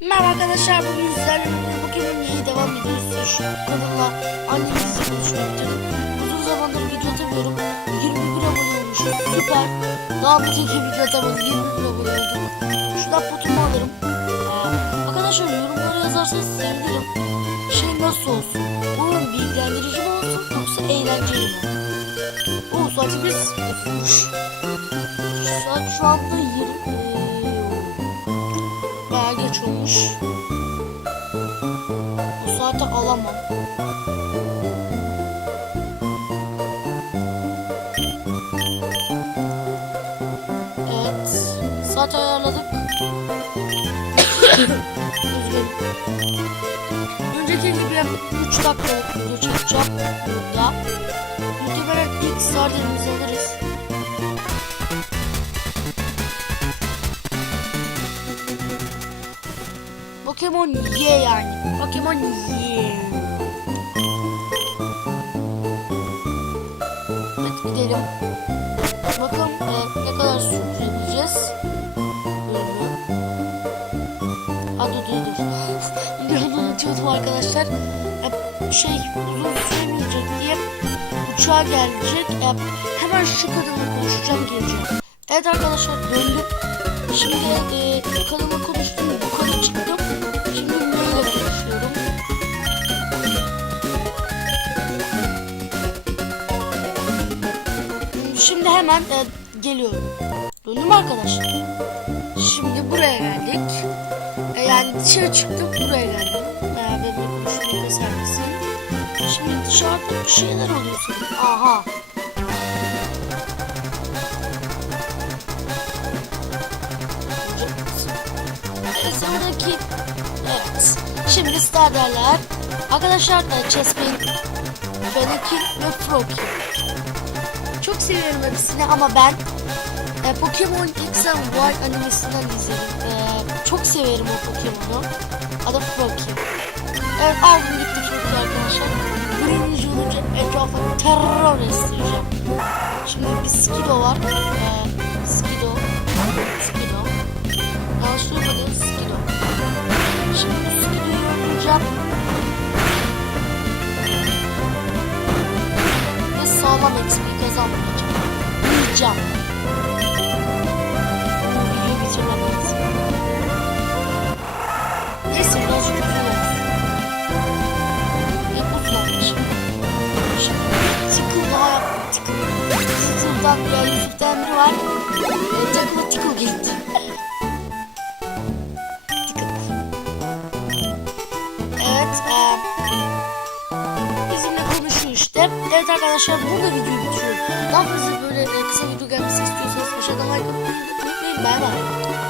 Merhaba arkadaşlar bugün sizlerle Pokemon Y'ye devam ediyoruz. Şu kanalla annemizle konuşmak istedim. Uzun zamandır video atamıyorum. 21 abone olmuşum. Süper. Daha bir tek video atamadım. 21 abone oldum. Şuradan potumu alırım. Ee, arkadaşlar yorumlara yazarsanız sevinirim. Şey nasıl olsun? Oyun bilgilendirici mi olsun yoksa eğlenceli mi? Oo saatimiz. Saat şu anda 20. Olmuş. Bu saate alamam. Evet. Saat ayarladık. Önceki gibi 3 dakikalık video çekeceğim burada. Muhtemelen ilk starterimizi alırız. Pokemon Y yani. Pokemon Y. Hadi gidelim. Bakalım e, ne kadar sürdürebileceğiz. Bölümü. Ha dur dur onu unutuyordum arkadaşlar. E, şey uzun süremeyecek diye uçağa gelecek. E, hemen şu kadınla konuşacağım geleceğim. Evet arkadaşlar döndüm. Şimdi e, kadınla konuştum. Şimdi hemen e, geliyorum. Döndüm arkadaşlar. Şimdi buraya geldik. E, yani dışarı çıktım buraya geldim. Beraber bir konuşmayı sergisin. Şimdi dışarıda bir şeyler oluyor sanırım. Aha. Sonraki evet. Şimdi starterler. Arkadaşlar e, Chespin, Fennekin ve Froakie. Çok seviyorum hepsini ama ben e, Pokemon X and Y animesinden izledim. E, çok severim o Pokemon'u. Adı Froakie. Evet aldım gitti Froakie arkadaşlar. Birinci olunca etrafa terör estireceğim. Şimdi bir Skido var. E, Skido. Skido. Yanlış duymadım Skido. Şimdi Skido'yu öldüreceğim. Ve sağlam XP. Yiyeceğim. Bu videoyu bitirmem lazım. Neyse birazcık uzun olsun. İlk uzun olmuş. Şimdi tickle daha yaptım. Tickle. Tickle'dan ya Yusuf'tan biri var. Takıma tickle gitti. Evet. E, Evet arkadaşlar burada videoyu bitiriyorum. Daha fazla böyle e, kısa video gelmesi istiyorsanız aşağıdan like atmayı unutmayın. Bay bay.